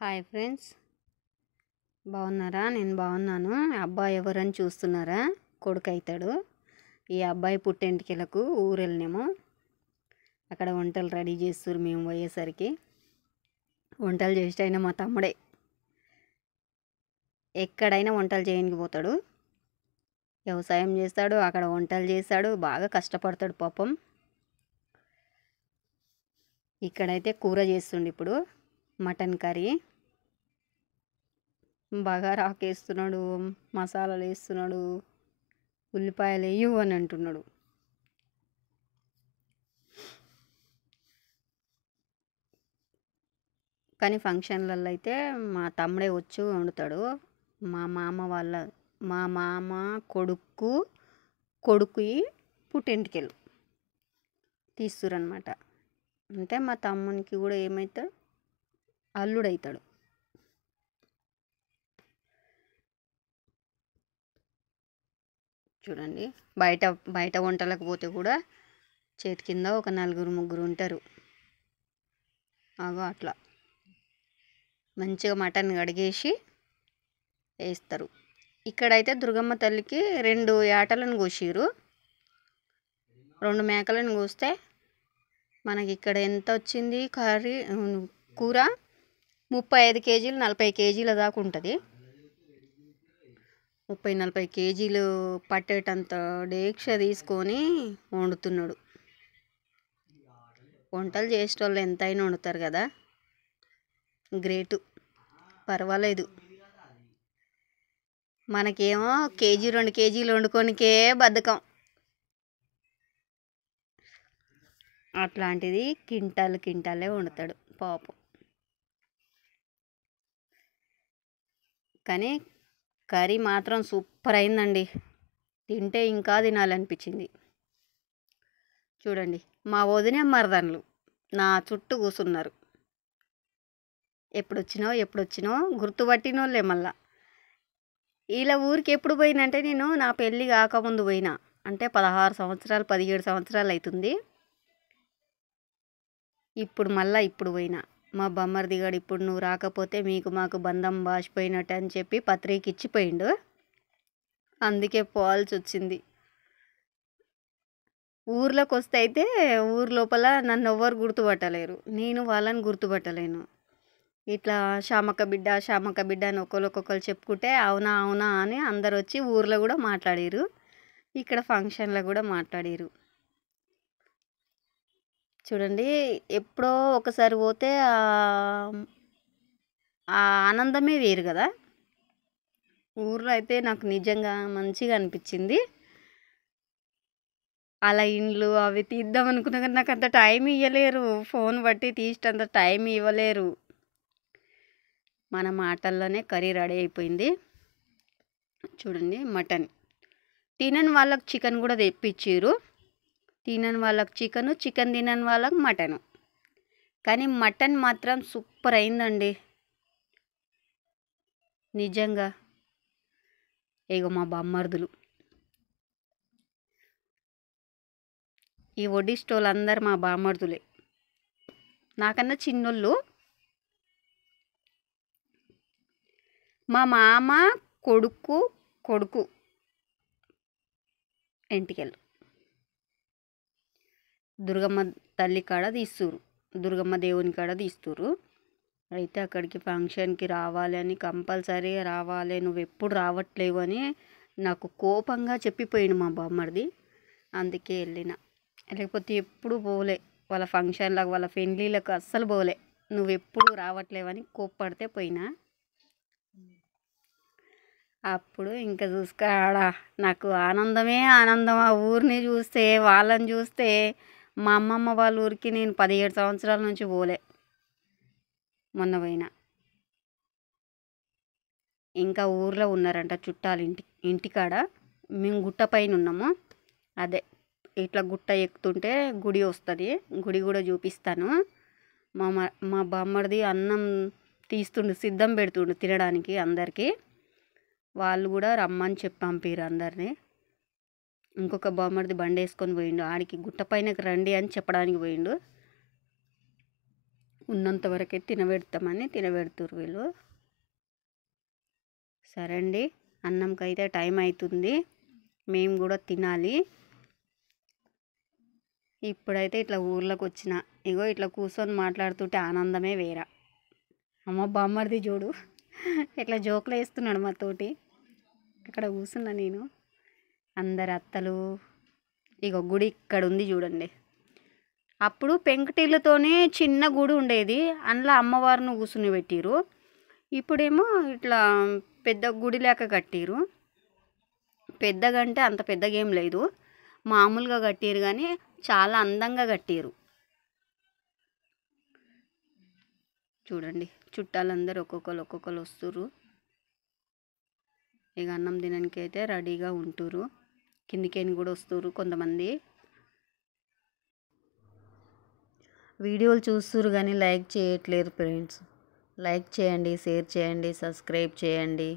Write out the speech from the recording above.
Hi friends, బాగున్నారా? నేను బాగున్నాను. అబ్బాయి ఎవరని చూస్తున్నారా? కొడుకు అవుతాడు. ఈ అబ్బాయి పుట్టెంటికలకు ఊరు వెళ్ళినాము. అక్కడ వంటలు రెడీ చేస్తారు. మేము పోయేసరికి వంటలు చేసేటైనా మా తమ్ముడే. ఎక్కడైనా వంటలు చేయడానికి పోతాడు. వ్యవసాయం చేస్తాడు, అక్కడ వంటలు చేస్తాడు, బాగా కష్టపడతాడు పాపం. ఇక్కడైతే కూర చేస్తుండు. ఇప్పుడు మటన్ కర్రీ బాగా రాకేస్తున్నాడు, మసాలాలు వేస్తున్నాడు, ఉల్లిపాయలు వేయు అని అంటున్నాడు. కానీ ఫంక్షన్లలో అయితే మా తమ్ముడే వచ్చి వండుతాడు. మా మామ కొడుకు పుట్టెంటికెళ్ళు తీస్తురనమాట. అంటే మా తమ్మునికి కూడా ఏమవుతాడు, అల్లుడవుతాడు. చూడండి, బయట బయట వంటలకు పోతే కూడా చేతి కింద ఒక నలుగురు ముగ్గురు ఉంటారు. అగో అట్లా మంచిగా మటన్ కడిగేసి వేస్తారు. ఇక్కడైతే దుర్గమ్మ తల్లికి 2 యాటలను కోసిరు. 2 మేకలను కోస్తే మనకి ఇక్కడ ఎంత వచ్చింది కర్రీ కూర 35 కేజీలు 40 కేజీల దాకా ఉంటుంది. 30-40 కేజీలు పట్టేటంత డేక్ష తీసుకొని వండుతున్నాడు. వంటలు చేసేటోళ్ళు ఎంతైనా వండుతారు కదా, గ్రేటు. పర్వాలేదు. మనకేమో కేజీ 2 కేజీలు వండుకోనికే బద్ధకం. అట్లాంటిది కింటాలే వండుతాడు పాపం. కానీ కర్రీ మాత్రం సూపర్ అయిందండి. తింటే ఇంకా తినాలనిపించింది. చూడండి, మా వదిన మరదన్లు నా చుట్టూ కూర్చున్నారు. ఎప్పుడొచ్చినో గుర్తుపట్టినోళ్ళే. మళ్ళా వీళ్ళ ఊరికి ఎప్పుడు పోయినంటే నేను నా పెళ్ళి కాకముందు పోయినా. అంటే 16 సంవత్సరాలు 17 సంవత్సరాలు అవుతుంది. ఇప్పుడు పోయినా. మా బమ్మర్దిగాడు ఇప్పుడు నువ్వు రాకపోతే మీకు మాకు బంధం బాసిపోయినట్టు అని చెప్పి పత్రిక ఇచ్చిపోయిండు. అందుకే పోవాల్సి వచ్చింది. ఊర్లోకి వస్తే అయితే ఊరు లోపల నన్ను ఎవ్వరు గుర్తుపట్టలేరు, నేను వాళ్ళని గుర్తుపట్టలేను. ఇట్లా శామక్క బిడ్డ అని ఒకరు చెప్పుకుంటే అవునా అవునా అని అందరు వచ్చి ఊర్లో కూడా మాట్లాడారు, ఇక్కడ ఫంక్షన్లో కూడా మాట్లాడారు. చూడండి, ఎప్పుడో ఒకసారి పోతే ఆ ఆనందమే వేరు కదా. ఊర్లో అయితే నాకు నిజంగా మంచిగా అనిపించింది. అలా ఇండ్లు అవి తీద్దాం అనుకున్నా కానీ నాకు అంత టైం ఇవ్వలేరు. ఫోన్ బట్టి తీసేంత టైం ఇవ్వలేరు. మన మాటల్లోనే కర్రీ రెడీ అయిపోయింది. చూడండి, మటన్ తినని వాళ్ళకి చికెన్ కూడా తెప్పించారు. తినని వాళ్ళకి చికెన్ తినని వాళ్ళకి మటను. కానీ మటన్ మాత్రం సూపర్ అయిందండి నిజంగా. ఇగో మా బామ్మర్దులు, ఈ వడ్డిస్టోళ్ళు అందరు మా బామ్మర్దులే, నాకన్నా చిన్నోళ్ళు. మా మామ కొడుకు ఎంటికెళ్ళు దుర్గమ్మ తల్లి కాడ తీస్తురు, దుర్గమ్మ దేవుని కాడ తీస్తురు. అయితే అక్కడికి ఫంక్షన్కి రావాలి అని, కంపల్సరీగా రావాలి, నువ్వు ఎప్పుడు రావట్లేవు అని నాకు కోపంగా చెప్పిపోయిండు మా బామ్మర్ది. అందుకే వెళ్ళిన, లేకపోతే ఎప్పుడు పోలే వాళ్ళ ఫంక్షన్లకు వాళ్ళ పెళ్ళిళ్ళకు అస్సలు పోలే. నువ్వు ఎప్పుడు రావట్లేవని కోప్పడితే పోయినా. అప్పుడు ఇంకా చూసుకాడా నాకు ఆనందమే ఆనందం. ఆ ఊరిని చూస్తే, వాళ్ళని చూస్తే. మా అమ్మమ్మ వాళ్ళ ఊరికి నేను 17 సంవత్సరాల నుంచి పోలే, మొన్న పోయినా. ఇంకా ఊర్లో ఉన్నారంట చుట్టాలు ఇంటికాడ. మేము గుట్ట పైన ఉన్నాము. అదే ఇట్లా గుట్ట ఎక్కుతుంటే గుడి వస్తుంది, గుడి కూడా చూపిస్తాను. మా బామ్మడిది అన్నం తీస్తుండు, సిద్ధం పెడుతుండు తినడానికి అందరికీ. వాళ్ళు కూడా రమ్మని చెప్పి పంపిరు అందరినీ. ఇంకొక బామ్మడిది బండి వేసుకొని పోయిండు, ఆడికి గుట్ట పైనకి రండి అని చెప్పడానికి పోయిండు. ఉన్నంత వరకే తినబెడతామని తినబెడుతురు వీళ్ళు. సరే అండి, అన్నంకైతే టైం అవుతుంది, మేము కూడా తినాలి. ఇప్పుడైతే ఇట్లా ఊర్లోకి వచ్చిన, ఇగో ఇట్లా కూర్చొని మాట్లాడుతుంటే ఆనందమే వేరా. అమ్మ బామ్మర్ది చూడు ఇట్లా జోకులు వేస్తున్నాడు మాతోటి. అక్కడ కూర్చున్నా నేను, అందరు అత్తలు. ఇగో గుడి ఇక్కడ ఉంది చూడండి. అప్పుడు పెంకుటిళ్ళతోనే చిన్న గుడి ఉండేది, అందులో అమ్మవారిని కూర్చుని పెట్టిరు. ఇప్పుడేమో ఇట్లా పెద్ద గుడి లేక కట్టిరు. పెద్దగా అంటే అంత పెద్దగా ఏం లేదు, మామూలుగా కట్టిరు, కానీ చాలా అందంగా కట్టిరు. చూడండి, చుట్టాలందరూ ఒక్కొక్కరు వస్తురు. ఇక అన్నం తినడానికి అయితే రెడీగా ఉంటురు. కిందికేని కూడా వస్తురు కొంతమంది. వీడియోలు చూస్తురు కానీ లైక్ చేయట్లేరు ఫ్రెండ్స్. లైక్ చేయండి, షేర్ చేయండి, సబ్స్క్రైబ్ చేయండి.